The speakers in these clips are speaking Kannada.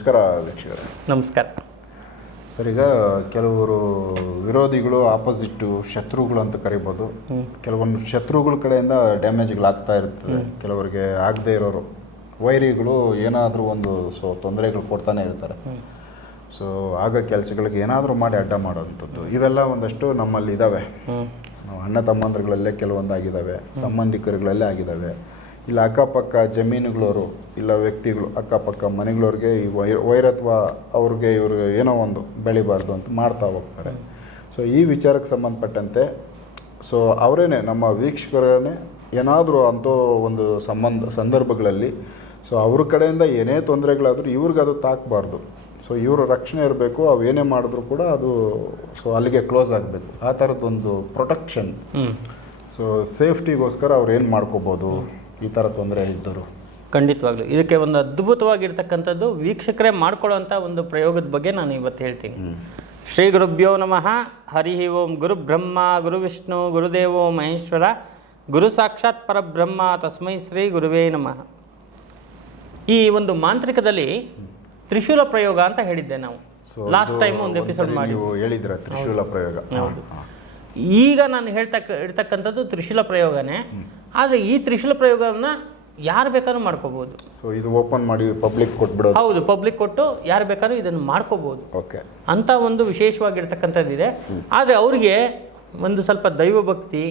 ನಮಸ್ಕಾರ ವೀಕ್ಷಕರೇ. ನಮಸ್ಕಾರ. ಸರ್ ಈಗ ಕೆಲವರು ವಿರೋಧಿಗಳು ಆಪೋಸಿಟ್ ಶತ್ರುಗಳು ಅಂತ ಕರಿಬೋದು. ಕೆಲವೊಂದು ಶತ್ರುಗಳ ಕಡೆಯಿಂದ ಡ್ಯಾಮೇಜ್ಗಳಾಗ್ತಾ ಇರ್ತದೆ. ಕೆಲವರಿಗೆ ಆಗದೇ ಇರೋರು. ವೈರಿಗಳು ಏನಾದರೂ ಒಂದು ಸೊ ತೊಂದರೆಗಳು ಕೊಡ್ತಾನೆ ಇರ್ತಾರೆ. ಸೊ ಆಗ ಕೆಲಸಗಳಿಗೆ ಏನಾದರೂ ಮಾಡಿ ಅಡ್ಡ ಮಾಡೋವಂಥದ್ದು. ಇವೆಲ್ಲ ಒಂದಷ್ಟು ನಮ್ಮಲ್ಲಿ ಇದ್ದಾವೆ ನಾವು ಅಣ್ಣ ತಮ್ಮಂದ್ರಗಳಲ್ಲೇ ಕೆಲವೊಂದು ಆಗಿದ್ದಾವೆ ಸಂಬಂಧಿಕರುಗಳಲ್ಲೇ ಆಗಿದ್ದಾವೆ ಇಲ್ಲ ಅಕ್ಕಪಕ್ಕ ಜಮೀನುಗಳವರು ಇಲ್ಲ ವ್ಯಕ್ತಿಗಳು ಅಕ್ಕಪಕ್ಕ ಮನೆಗಳವ್ರಿಗೆ ಈ ವೈರ್ ವೈರತ್ವ ಅವ್ರಿಗೆ ಇವ್ರಿಗೆ ಏನೋ ಒಂದು ಬೆಳಿಬಾರ್ದು ಅಂತ ಮಾಡ್ತಾ ಹೋಗ್ತಾರೆ. ಸೊ ಈ ವಿಚಾರಕ್ಕೆ ಸಂಬಂಧಪಟ್ಟಂತೆ ಸೊ ಅವರೇನೆ ನಮ್ಮ ವೀಕ್ಷಕರೇ ಏನಾದರೂ ಅಂಥೋ ಒಂದು ಸಂಬಂಧ ಸಂದರ್ಭಗಳಲ್ಲಿ ಸೊ ಅವ್ರ ಕಡೆಯಿಂದ ಏನೇ ತೊಂದರೆಗಳಾದರೂ ಇವ್ರಿಗೆ ಅದು ತಾಕಬಾರ್ದು. ಸೊ ಇವರು ರಕ್ಷಣೆ ಇರಬೇಕು ಅವು ಏನೇ ಮಾಡಿದ್ರು ಕೂಡ ಅದು ಸೊ ಅಲ್ಲಿಗೆ ಕ್ಲೋಸ್ ಆಗಬೇಕು. ಆ ಥರದ್ದೊಂದು ಪ್ರೊಟೆಕ್ಷನ್ ಸೊ ಸೇಫ್ಟಿಗೋಸ್ಕರ ಅವ್ರು ಏನು ಮಾಡ್ಕೋಬೋದು? ಈ ಥರ ತೊಂದರೆ ಇದ್ದರು. ಖಂಡಿತವಾಗ್ಲೂ. ಇದಕ್ಕೆ ಒಂದು ಅದ್ಭುತವಾಗಿರ್ತಕ್ಕಂಥದ್ದು ವೀಕ್ಷಕರೇ ಮಾಡ್ಕೊಳ್ಳೋಂಥ ಒಂದು ಪ್ರಯೋಗದ ಬಗ್ಗೆ ನಾನು ಇವತ್ತು ಹೇಳ್ತೀನಿ. ಶ್ರೀ ಗುರುಭ್ಯೋ ನಮಃ. ಹರಿ ಓಂ ಗುರು ಬ್ರಹ್ಮ ಗುರು ವಿಷ್ಣು ಗುರುದೇವೋ ಮಹೇಶ್ವರ. ಗುರು ಸಾಕ್ಷಾತ್ ಪರಬ್ರಹ್ಮ ತಸ್ಮೈ ಶ್ರೀ ಗುರುವೇ ನಮಃ. ಈ ಒಂದು ಮಾಂತ್ರಿಕದಲ್ಲಿ ತ್ರಿಶೂಲ ಪ್ರಯೋಗ ಅಂತ ಹೇಳಿದ್ದೆ ನಾವು. ಲಾಸ್ಟ್ ಟೈಮ್ ಒಂದು ಎಪಿಸೋಡ್ ಮಾಡಿ. ಹೇಳಿದ್ರ ತ್ರಿಶೂಲ ಪ್ರಯೋಗ. ಈಗ ನಾನು ಹೇಳ್ತಕ್ಕ ಇರ್ತಕ್ಕಂಥದ್ದು ತ್ರಿಶೂಲ ಪ್ರಯೋಗನೇ. ಆದರೆ ಈ ತ್ರಿಶೂಲ ಪ್ರಯೋಗವನ್ನು ಯಾರು ಬೇಕಾದ್ರೂ ಮಾಡ್ಕೋಬೋದು. ಸೊ ಇದು ಓಪನ್ ಮಾಡಿ ಪಬ್ಲಿಕ್ ಕೊಟ್ಬಿಡೋದು. ಹೌದು ಪಬ್ಲಿಕ್ ಕೊಟ್ಟು ಯಾರು ಬೇಕಾದ್ರೂ ಇದನ್ನು ಮಾಡ್ಕೋಬೋದು. ಓಕೆ ಅಂತ ಒಂದು ವಿಶೇಷವಾಗಿರ್ತಕ್ಕಂಥದ್ದಿದೆ. ಆದರೆ ಅವ್ರಿಗೆ ಒಂದು ಸ್ವಲ್ಪ ದೈವಭಕ್ತಿ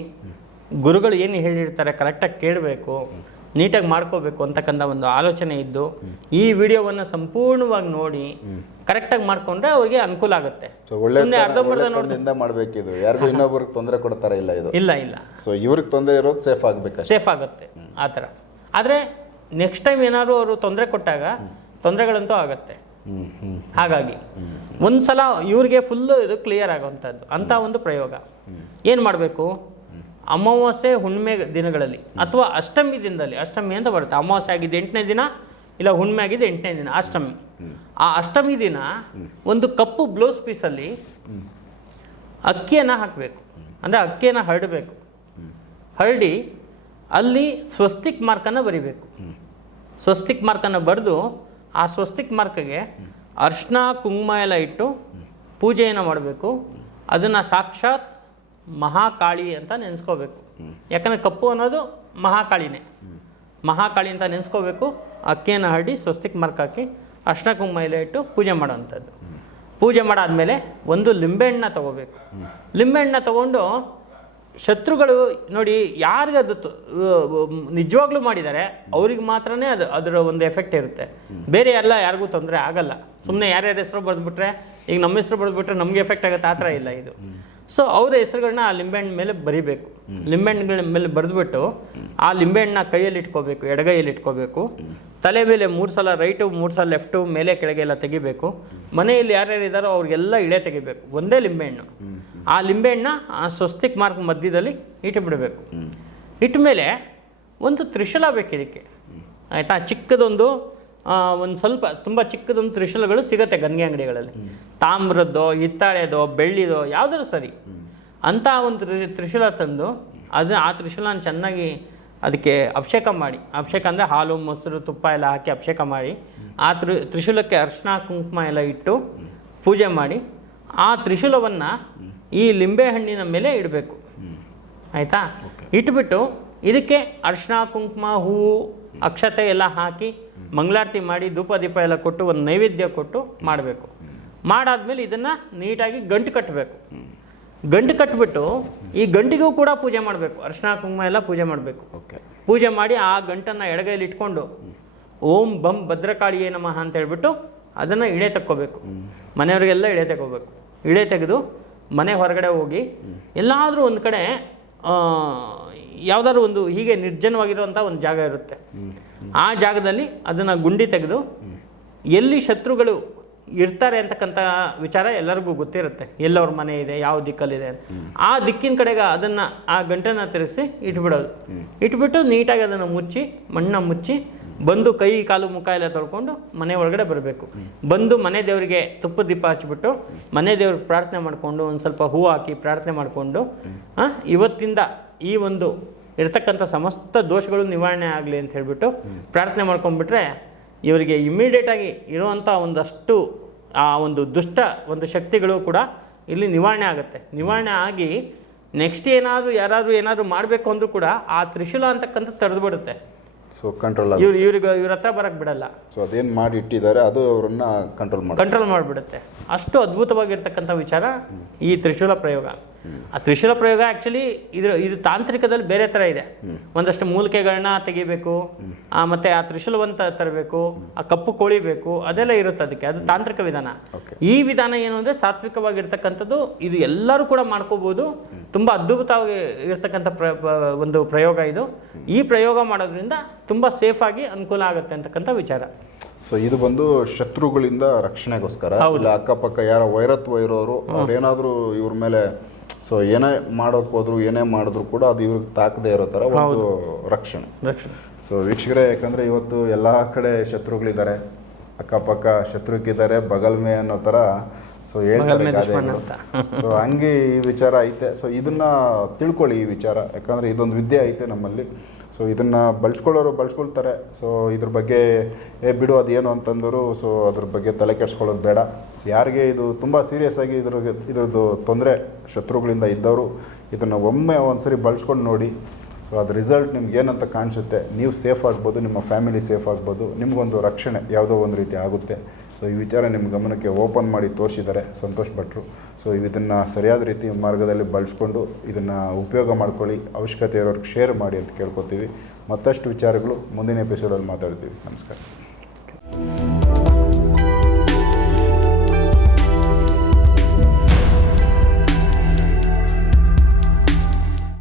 ಗುರುಗಳು ಏನು ಹೇಳಿರ್ತಾರೆ ಕರೆಕ್ಟಾಗಿ ಕೇಳಬೇಕು. ನೀಟಾಗಿ ಮಾಡ್ಕೋಬೇಕು ಅಂತಕ್ಕಂಥ ಒಂದು ಆಲೋಚನೆ ಇದ್ದು ಈ ವಿಡಿಯೋವನ್ನು ಸಂಪೂರ್ಣವಾಗಿ ನೋಡಿ ಕರೆಕ್ಟಾಗಿ ಮಾಡ್ಕೊಂಡ್ರೆ ಅವರಿಗೆ ಅನುಕೂಲ ಆಗುತ್ತೆ. ಮಾಡ್ಬೇಕಿದು. ಯಾರಿಗೂ ಇನ್ನೊಬ್ರಿಗೆ ತೊಂದರೆ ಕೊಡ್ತಾರ ಇಲ್ಲ ಇದು. ಇಲ್ಲ ಇಲ್ಲ. ಸೊ ಇವ್ರಿಗೆ ತೊಂದರೆ ಇರೋದು ಸೇಫ್ ಆಗ್ಬೇಕು ಸೇಫ್ ಆಗುತ್ತೆ ಆ ಥರ. ಆದರೆ ನೆಕ್ಸ್ಟ್ ಟೈಮ್ ಏನಾದ್ರು ಅವರು ತೊಂದರೆ ಕೊಟ್ಟಾಗ ತೊಂದರೆಗಳಂತೂ ಆಗುತ್ತೆ. ಹಾಗಾಗಿ ಒಂದು ಸಲ ಇವ್ರಿಗೆ ಫುಲ್ಲು ಇದು ಕ್ಲಿಯರ್ ಆಗುವಂಥದ್ದು ಅಂಥ ಒಂದು ಪ್ರಯೋಗ. ಏನು ಮಾಡಬೇಕು? ಅಮಾವಾಸ್ಯೆ ಹುಣ್ಣಿಮೆ ದಿನಗಳಲ್ಲಿ ಅಥವಾ ಅಷ್ಟಮಿ ದಿನದಲ್ಲಿ, ಅಷ್ಟಮಿ ಅಂತ ಬರುತ್ತೆ. ಅಮಾವಾಸ್ಯೆ ಆಗಿದ್ದು ಎಂಟನೇ ದಿನ ಇಲ್ಲ ಹುಣ್ಣಿಮೆ ಆಗಿದ್ದು ಎಂಟನೇ ದಿನ, ಅಷ್ಟಮಿ. ಆ ಅಷ್ಟಮಿ ದಿನ ಒಂದು ಕಪ್ಪು ಬ್ಲೌಸ್ ಪೀಸಲ್ಲಿ ಅಕ್ಕಿಯನ್ನು ಹಾಕಬೇಕು. ಅಂದರೆ ಅಕ್ಕಿಯನ್ನು ಹರಡಬೇಕು. ಹರಡಿ ಅಲ್ಲಿ ಸ್ವಸ್ತಿಕ್ ಮಾರ್ಕನ್ನು ಬರಿಬೇಕು. ಸ್ವಸ್ತಿಕ್ ಮಾರ್ಕನ್ನು ಬರೆದು ಆ ಸ್ವಸ್ತಿಕ್ ಮಾರ್ಕಗೆ ಅರ್ಶನ, ಕುಂಕುಮ ಎಲ್ಲ ಇಟ್ಟು ಪೂಜೆಯನ್ನು ಮಾಡಬೇಕು. ಅದನ್ನು ಸಾಕ್ಷಾತ್ ಮಹಾಕಾಳಿ ಅಂತ ನೆನೆಸ್ಕೋಬೇಕು. ಯಾಕಂದರೆ ಕಪ್ಪು ಅನ್ನೋದು ಮಹಾಕಾಳಿನೇ. ಮಹಾಕಾಳಿ ಅಂತ ನೆನೆಸ್ಕೋಬೇಕು, ಅಕ್ಕಿಯನ್ನು ಹರಡಿ ಸ್ವಸ್ತಿಕ್ ಮಾರ್ಕ್ ಹಾಕಿ ಅರ್ಶಿನ ಕುಂಕುಮ ಇಟ್ಟು ಪೂಜೆ ಮಾಡೋವಂಥದ್ದು. ಪೂಜೆ ಮಾಡಾದಮೇಲೆ ಒಂದು ಲಿಂಬೆಹಣ್ಣ ತಗೋಬೇಕು. ಲಿಂಬೆಹಣ್ಣ ತಗೊಂಡು ಶತ್ರುಗಳು ನೋಡಿ ಯಾರಿಗೆ ಅದು ನಿಜವಾಗ್ಲೂ ಮಾಡಿದ್ದಾರೆ, ಅವ್ರಿಗೆ ಮಾತ್ರನೇ ಅದು ಅದರ ಒಂದು ಎಫೆಕ್ಟ್ ಇರುತ್ತೆ. ಬೇರೆ ಎಲ್ಲ ಯಾರಿಗೂ ತೊಂದರೆ ಆಗಲ್ಲ. ಸುಮ್ಮನೆ ಯಾರ್ಯಾರ ಹೆಸರು ಬರೆದ್ಬಿಟ್ರೆ, ಈಗ ನಮ್ಮ ಹೆಸರು ಬರೆದ್ಬಿಟ್ರೆ ನಮಗೆ ಎಫೆಕ್ಟ್ ಆಗುತ್ತೆ, ಆ ಥರ ಇಲ್ಲ ಇದು. ಸೊ ಅವ್ರ ಹೆಸರುಗಳನ್ನ ಆ ಲಿಂಬೆಹಣ್ಣು ಮೇಲೆ ಬರಿಬೇಕು. ಲಿಂಬೆಹಣ್ಣುಗಳ ಮೇಲೆ ಬರೆದ್ಬಿಟ್ಟು ಆ ಲಿಂಬೆಹಣ್ಣನ್ನ ಕೈಯಲ್ಲಿ ಇಟ್ಕೋಬೇಕು ಎಡಗೈಯಲ್ಲಿ ಇಟ್ಕೋಬೇಕು. ತಲೆ ಮೇಲೆ ಮೂರು ಸಲ ರೈಟು ಮೂರು ಸಲ ಲೆಫ್ಟು ಮೇಲೆ ಕೆಳಗೆ ಎಲ್ಲ ತೆಗಿಬೇಕು. ಮನೆಯಲ್ಲಿ ಯಾರ್ಯಾರು ಇದ್ದಾರೋ ಅವ್ರಿಗೆಲ್ಲ ಇಳೆ ತೆಗಿಬೇಕು. ಒಂದೇ ಲಿಂಬೆಹಣ್ಣು. ಆ ಲಿಂಬೆಹಣ್ಣ ಆ ಸ್ವಸ್ತಿಕ್ ಮಾರ್ಕ್ ಮಧ್ಯದಲ್ಲಿ ಇಟ್ಟು ಬಿಡಬೇಕು ಇಟ್ಟ ಮೇಲೆ ಒಂದು ತ್ರಿಶೂಲ ಬೇಕು ಇದಕ್ಕೆ ಆಯಿತಾ? ಚಿಕ್ಕದೊಂದು ಒಂದು ಸ್ವಲ್ಪ ತುಂಬ ಚಿಕ್ಕದೊಂದು ತ್ರಿಶೂಲಗಳು ಸಿಗುತ್ತೆ ಗನ್ಗೆ ಅಂಗಡಿಗಳಲ್ಲಿ. ತಾಮ್ರದ್ದೋ ಹಿತ್ತಾಳೆದೋ ಬೆಳ್ಳಿದೋ ಯಾವುದಾದ್ರು ಸರಿ. ಅಂಥ ಒಂದು ತ್ರಿ- ತ್ರಿಶೂಲ ತಂದು ಅದು ಆ ತ್ರಿಶೂಲನ ಚೆನ್ನಾಗಿ ಅದಕ್ಕೆ ಅಭಿಷೇಕ ಮಾಡಿ. ಅಭಿಷೇಕ ಅಂದರೆ ಹಾಲು ಮೊಸರು ತುಪ್ಪ ಎಲ್ಲ ಹಾಕಿ ಅಭಿಷೇಕ ಮಾಡಿ. ಆ ತ್ರಿ ತ್ರಿಶೂಲಕ್ಕೆ ಅರ್ಶಿನ ಕುಂಕುಮ ಎಲ್ಲ ಇಟ್ಟು ಪೂಜೆ ಮಾಡಿ. ಆ ತ್ರಿಶೂಲವನ್ನು ಈ ಲಿಂಬೆ ಹಣ್ಣಿನ ಮೇಲೆ ಇಡಬೇಕು. ಆಯಿತಾ? ಇಟ್ಬಿಟ್ಟು ಇದಕ್ಕೆ ಅರ್ಶಿನ ಕುಂಕುಮ ಹೂವು ಅಕ್ಷತೆ ಎಲ್ಲ ಹಾಕಿ ಮಂಗಳಾರತಿ ಮಾಡಿ ಧೂಪ ದೀಪ ಎಲ್ಲ ಕೊಟ್ಟು ಒಂದು ನೈವೇದ್ಯ ಕೊಟ್ಟು ಮಾಡಬೇಕು. ಮಾಡಾದ್ಮೇಲೆ ಇದನ್ನು ನೀಟಾಗಿ ಗಂಟು ಕಟ್ಟಬೇಕು. ಗಂಟು ಕಟ್ಟಿಬಿಟ್ಟು ಈ ಗಂಟಿಗೂ ಕೂಡ ಪೂಜೆ ಮಾಡಬೇಕು. ಅರ್ಶಿನ ಕುಂಕುಮ ಎಲ್ಲ ಪೂಜೆ ಮಾಡಬೇಕು. ಓಕೆ. ಪೂಜೆ ಮಾಡಿ ಆ ಗಂಟನ್ನು ಎಡಗೈಲಿ ಇಟ್ಕೊಂಡು ಓಂ ಬಂ ಭದ್ರಕಾಳಿಯೇ ನಮಃ ಅಂತ ಹೇಳ್ಬಿಟ್ಟು ಅದನ್ನು ಇಳೆ ತಕ್ಕೋಬೇಕು. ಮನೆಯವರಿಗೆಲ್ಲ ಇಳೆ ತಗೋಬೇಕು ಇಳೆ ತೆಗೆದು ಮನೆ ಹೊರಗಡೆ ಹೋಗಿ ಎಲ್ಲಾದರೂ ಒಂದು ಕಡೆ ಯಾವುದಾದ್ರು ಒಂದು ಹೀಗೆ ನಿರ್ಜನವಾಗಿರುವಂಥ ಒಂದು ಜಾಗ ಇರುತ್ತೆ. ಆ ಜಾಗದಲ್ಲಿ ಅದನ್ನು ಗುಂಡಿ ತೆಗೆದು ಎಲ್ಲಿ ಶತ್ರುಗಳು ಇರ್ತಾರೆ ಅಂತಕ್ಕಂಥ ವಿಚಾರ ಎಲ್ಲರಿಗೂ ಗೊತ್ತಿರುತ್ತೆ. ಎಲ್ಲವ್ರ ಮನೆ ಇದೆ ಯಾವ ದಿಕ್ಕಲ್ಲಿದೆ. ಆ ದಿಕ್ಕಿನ ಕಡೆಗೆ ಅದನ್ನು ಆ ಗಂಟೆನ ತಿರುಗಿಸಿ ಇಟ್ಬಿಡೋದು. ಇಟ್ಬಿಟ್ಟು ನೀಟಾಗಿ ಅದನ್ನು ಮುಚ್ಚಿ ಮಣ್ಣ ಮುಚ್ಚಿ ಬಂದು ಕೈ ಕಾಲು ಮುಖ ಎಲ್ಲ ತೊಳ್ಕೊಂಡು ಮನೆ ಒಳಗಡೆ ಬರಬೇಕು. ಬಂದು ಮನೆ ದೇವರಿಗೆ ತುಪ್ಪ ದೀಪ ಹಚ್ಬಿಟ್ಟು ಮನೆ ದೇವ್ರಿಗೆ ಪ್ರಾರ್ಥನೆ ಮಾಡಿಕೊಂಡು ಒಂದು ಸ್ವಲ್ಪ ಹೂ ಹಾಕಿ ಪ್ರಾರ್ಥನೆ ಮಾಡಿಕೊಂಡು ಇವತ್ತಿಂದ ಈ ಒಂದು ಇರ್ತಕ್ಕಂಥ ಸಮಸ್ತ ದೋಷಗಳು ನಿವಾರಣೆ ಆಗಲಿ ಅಂತ ಹೇಳಿಬಿಟ್ಟು ಪ್ರಾರ್ಥನೆ ಮಾಡ್ಕೊಂಡ್ಬಿಟ್ರೆ ಇವರಿಗೆ ಇಮ್ಮಿಡಿಯೇಟಾಗಿ ಇರುವಂಥ ಒಂದಷ್ಟು, ಆ ಒಂದು ದುಷ್ಟ ಒಂದು ಶಕ್ತಿಗಳು ಕೂಡ ಇಲ್ಲಿ ನಿವಾರಣೆ ಆಗುತ್ತೆ. ನಿವಾರಣೆ ಆಗಿ ನೆಕ್ಸ್ಟ್ ಏನಾದರೂ, ಯಾರಾದರೂ ಏನಾದರೂ ಮಾಡಬೇಕು ಅಂದರೂ ಕೂಡ ಆ ತ್ರಿಶೂಲ ಅಂತಕ್ಕಂಥ ತಡೆದು ಬಿಡುತ್ತೆ ಸೊ ಕಂಟ್ರೋಲ್ ಇವ್ರು ಇವ್ರಿಗೆ ಇವ್ರ ಹತ್ರ ಬರಕ್ಕೆ ಬಿಡಲ್ಲ. ಸೊ ಅದೇನು ಮಾಡಿ ಇಟ್ಟಿದ್ದಾರೆ ಅದು ಅವರನ್ನ ಕಂಟ್ರೋಲ್ ಮಾಡಿ ಕಂಟ್ರೋಲ್ ಮಾಡಿಬಿಡುತ್ತೆ. ಅಷ್ಟು ಅದ್ಭುತವಾಗಿರ್ತಕ್ಕಂಥ ವಿಚಾರ ಈ ತ್ರಿಶೂಲ ಪ್ರಯೋಗ. ಆ ತ್ರಿಶೂಲ ಪ್ರಯೋಗ ಆ್ಯಕ್ಚುಲಿ ಇದು ಇದು ತಾಂತ್ರಿಕದಲ್ಲಿ ಬೇರೆ ಥರ ಇದೆ. ಒಂದಷ್ಟು ಮೂಲಿಕೆಗಳನ್ನ ತೆಗಿಬೇಕು ಆ, ಮತ್ತೆ ಆ ತ್ರಿಶೂಲವಂತ ತರಬೇಕು ಆ ಕಪ್ಪು ಕೋಳಿ ಬೇಕು ಅದೆಲ್ಲ ಇರುತ್ತೆ ಅದಕ್ಕೆ. ಅದು ತಾಂತ್ರಿಕ ವಿಧಾನ. ಈ ವಿಧಾನ ಏನು ಅಂದರೆ ಸಾತ್ವಿಕವಾಗಿರ್ತಕ್ಕಂಥದ್ದು ಇದು ಎಲ್ಲರೂ ಕೂಡ ಮಾಡ್ಕೋಬೋದು. ತುಂಬ ಅದ್ಭುತವಾಗಿ ಇರ್ತಕ್ಕಂಥ ಪ್ರ ಒಂದು ಪ್ರಯೋಗ ಇದು. ಈ ಪ್ರಯೋಗ ಮಾಡೋದ್ರಿಂದ ತುಂಬ ಸೇಫಾಗಿ ಅನುಕೂಲ ಆಗುತ್ತೆ ಅಂತಕ್ಕಂಥ ವಿಚಾರ. ಸೊ ಇದು ಬಂದು ಶತ್ರುಗಳಿಂದ ರಕ್ಷಣೆಗೋಸ್ಕರ ಇಲ್ಲ ಅಕ್ಕಪಕ್ಕ ಯಾರ ವೈರತ್ವ ಇರೋರು ಅವ್ರೇನಾದ್ರೂ ಇವ್ರ ಮೇಲೆ ಸೊ ಏನೇ ಮಾಡೋಕ್ ಹೋದ್ರು ಏನೇ ಮಾಡಿದ್ರು ಕೂಡ ಅದು ಇವ್ರಿಗೆ ತಾಕದೇ ಇರೋ ತರ ಒಂದು ರಕ್ಷಣೆ. ರಕ್ಷಣೆ. ಸೊ ವೀಕ್ಷಕರೇ ಯಾಕಂದ್ರೆ ಇವತ್ತು ಎಲ್ಲ ಕಡೆ ಶತ್ರುಗಳಿದ್ದಾರೆ. ಅಕ್ಕಪಕ್ಕ ಶತ್ರುಕ್ಕಿದ್ದಾರೆ ಬಗಲ್ಮೆ ಅನ್ನೋ ತರ ಸೊ ಹೇಳ್ತಾರೆ. ಸೊ ಹಂಗೆ ಈ ವಿಚಾರ ಐತೆ. ಸೊ ಇದನ್ನ ತಿಳ್ಕೊಳ್ಳಿ ಈ ವಿಚಾರ. ಯಾಕಂದ್ರೆ ಇದೊಂದು ವಿದ್ಯೆ ಐತೆ ನಮ್ಮಲ್ಲಿ. ಸೊ ಇದನ್ನ ಬಳಸ್ಕೊಳ್ಳೋರು ಬಳಸ್ಕೊಳ್ತಾರೆ. ಸೊ ಇದ್ರ ಬಗ್ಗೆ, ಏ, ಬಿಡು, ಅದೇನು ಅಂತಂದರು ಸೊ ಅದ್ರ ಬಗ್ಗೆ ತಲೆ ಕೆಡಿಸ್ಕೊಳ್ಳೋದು ಬೇಡ. ಯಾರಿಗೆ ಇದು ತುಂಬ ಸೀರಿಯಸ್ ಆಗಿ ಇದ್ರ ಇದ್ರದ್ದು ತೊಂದರೆ, ಶತ್ರುಗಳಿಂದ ಇದ್ದವರು, ಇದನ್ನು ಒಮ್ಮೆ ಒಂದ್ಸರಿ ಬಳಸ್ಕೊಂಡು ನೋಡಿ. ಸೊ ಅದು ರಿಸಲ್ಟ್ ನಿಮ್ಗೆ ಏನಂತ ಕಾಣಿಸುತ್ತೆ, ನೀವು ಸೇಫ್ ಆಗ್ಬೋದು, ನಿಮ್ಮ ಫ್ಯಾಮಿಲಿ ಸೇಫ್ ಆಗ್ಬೋದು, ನಿಮಗೊಂದು ರಕ್ಷಣೆ, ಯಾವುದೋ ಒಂದು ರೀತಿ ಆಗುತ್ತೆ. ಸೊ ಈ ವಿಚಾರ ನಿಮ್ಮ ಗಮನಕ್ಕೆ ಓಪನ್ ಮಾಡಿ ತೋರಿಸಿದ್ದಾರೆ ಸಂತೋಷ್ ಭಟ್ರು. ಸೊ ಇದನ್ನು ಸರಿಯಾದ ರೀತಿ ಮಾರ್ಗದಲ್ಲಿ ಬಳಸ್ಕೊಂಡು ಇದನ್ನು ಉಪಯೋಗ ಮಾಡ್ಕೊಳ್ಳಿ, ಅವಶ್ಯಕತೆ ಇರೋರಿಗೆ ಶೇರ್ ಮಾಡಿ ಅಂತ ಕೇಳ್ಕೊತೀವಿ. ಮತ್ತಷ್ಟು ವಿಚಾರಗಳು ಮುಂದಿನ ಎಪಿಸೋಡಲ್ಲಿ ಮಾತಾಡ್ತೀವಿ. ನಮಸ್ಕಾರ.